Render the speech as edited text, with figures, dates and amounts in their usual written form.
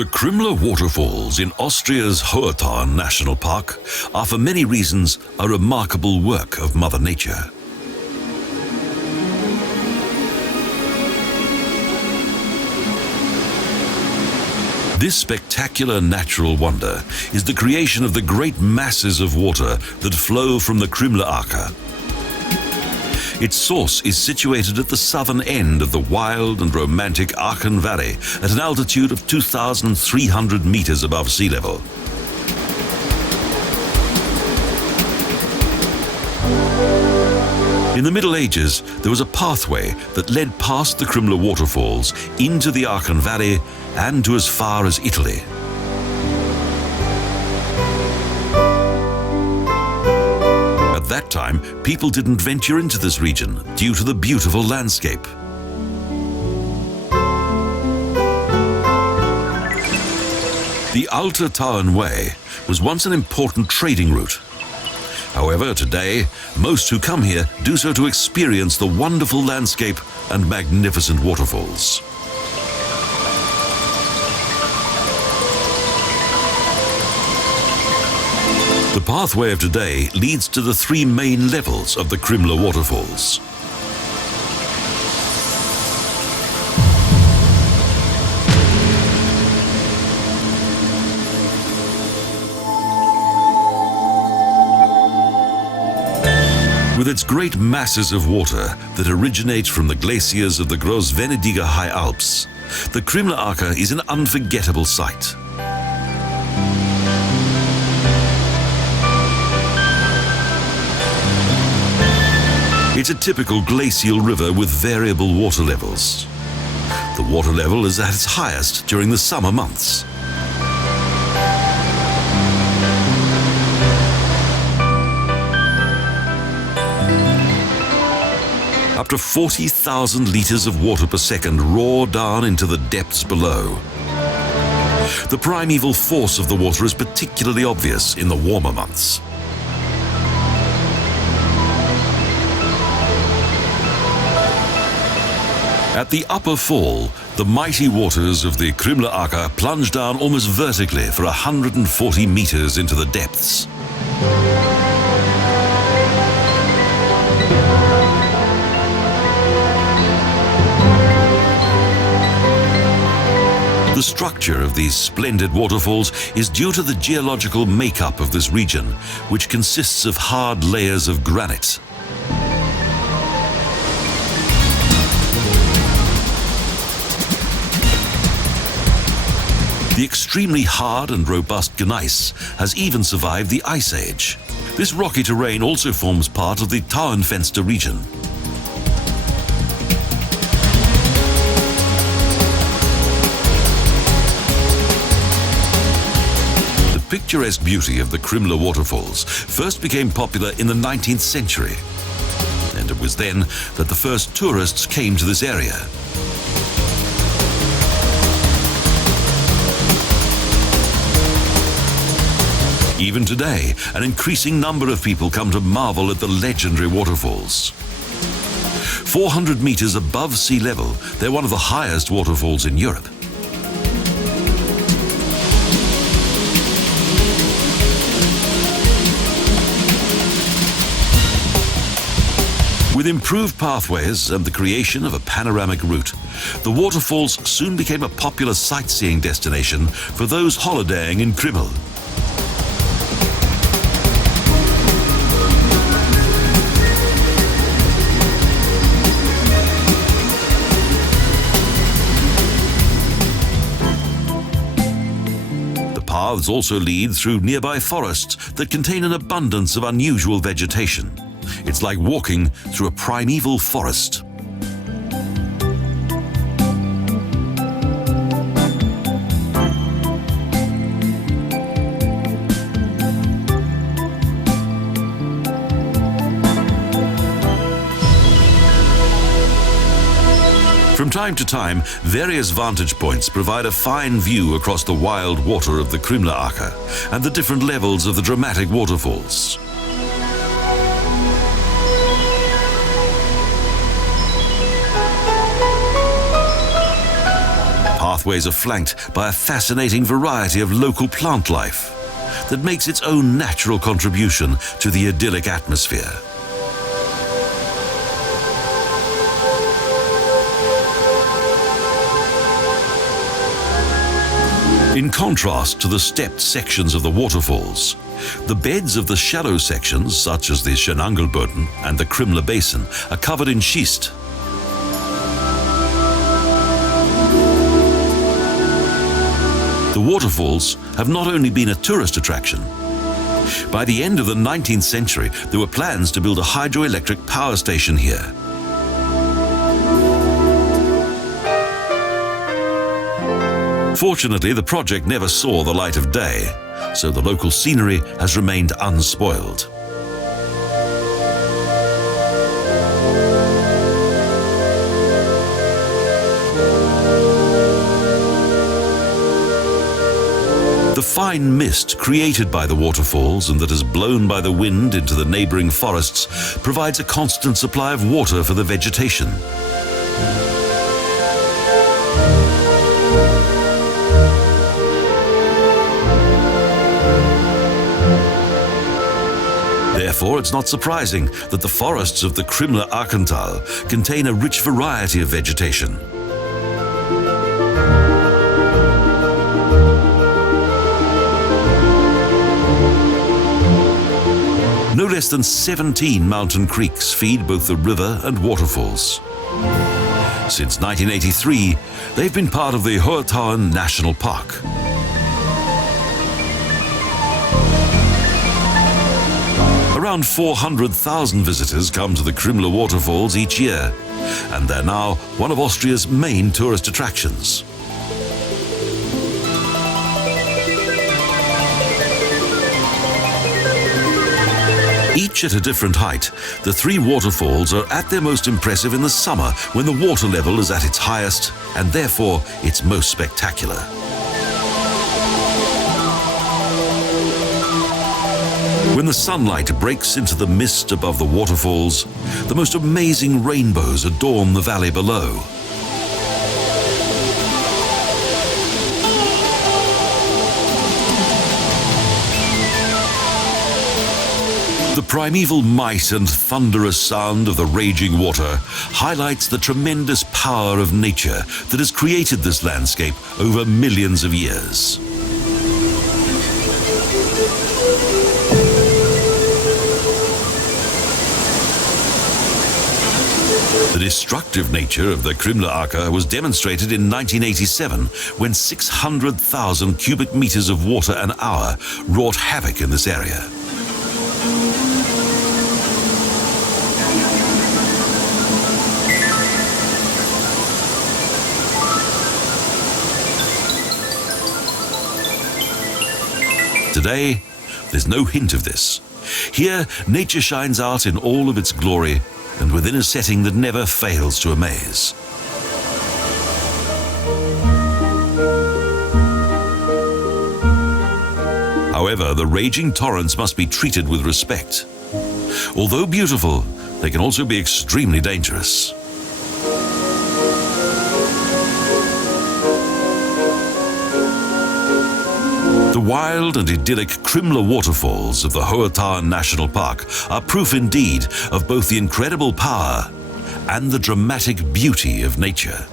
The Krimmler Waterfalls in Austria's Hohe National Park are for many reasons a remarkable work of Mother Nature. This spectacular natural wonder is the creation of the great masses of water that flow from the Krimmler Ache. Its source is situated at the southern end of the wild and romantic Aachen Valley at an altitude of 2,300 meters above sea level. In the Middle Ages, there was a pathway that led past the Krimmler Waterfalls into the Aachen Valley and to as far as Italy. At that time, people didn't venture into this region due to the beautiful landscape. The Alte Tauern Way was once an important trading route. However, today, most who come here do so to experience the wonderful landscape and magnificent waterfalls. The pathway of today leads to the three main levels of the Krimmler Waterfalls. With its great masses of water that originate from the glaciers of the Großvenediger High Alps, the Krimmler Ache is an unforgettable sight. It's a typical glacial river with variable water levels. The water level is at its highest during the summer months. Up to 40,000 liters of water per second roar down into the depths below. The primeval force of the water is particularly obvious in the warmer months. At the upper fall, the mighty waters of the Krimmler Ache plunge down almost vertically for 140 meters into the depths. The structure of these splendid waterfalls is due to the geological makeup of this region, which consists of hard layers of granite. The extremely hard and robust gneiss has even survived the Ice Age. This rocky terrain also forms part of the Tauernfenster region. The picturesque beauty of the Krimmler Waterfalls first became popular in the 19th century, and it was then that the first tourists came to this area. Even today, an increasing number of people come to marvel at the legendary waterfalls. 400 meters above sea level, they're one of the highest waterfalls in Europe. With improved pathways and the creation of a panoramic route, the waterfalls soon became a popular sightseeing destination for those holidaying in Krimmler. Paths also lead through nearby forests that contain an abundance of unusual vegetation. It's like walking through a primeval forest. From time to time, various vantage points provide a fine view across the wild water of the Krimmler Ache and the different levels of the dramatic waterfalls. pathways are flanked by a fascinating variety of local plant life that makes its own natural contribution to the idyllic atmosphere. In contrast to the stepped sections of the waterfalls, the beds of the shallow sections, such as the Schenangelboden and the Krimmler Basin, are covered in schist. The waterfalls have not only been a tourist attraction. By the end of the 19th century, there were plans to build a hydroelectric power station here. Fortunately, the project never saw the light of day, so the local scenery has remained unspoiled. The fine mist created by the waterfalls and that is blown by the wind into the neighboring forests provides a constant supply of water for the vegetation. Therefore, it's not surprising that the forests of the Krimmler Ache contain a rich variety of vegetation. No less than 17 mountain creeks feed both the river and waterfalls. Since 1983, they've been part of the Hohe Tauern National Park. Around 400,000 visitors come to the Krimmler Waterfalls each year, and they're now one of Austria's main tourist attractions. Each at a different height, the three waterfalls are at their most impressive in the summer when the water level is at its highest and therefore its most spectacular. When the sunlight breaks into the mist above the waterfalls, the most amazing rainbows adorn the valley below. The primeval might and thunderous sound of the raging water highlights the tremendous power of nature that has created this landscape over millions of years. The destructive nature of the Krimmler Ache was demonstrated in 1987 when 600,000 cubic meters of water an hour wrought havoc in this area. Today, there's no hint of this. Here, nature shines out in all of its glory and within a setting that never fails to amaze. However, the raging torrents must be treated with respect. Although beautiful, they can also be extremely dangerous. The wild and idyllic Krimmler Waterfalls of the Hohe Tauern National Park are proof indeed of both the incredible power and the dramatic beauty of nature.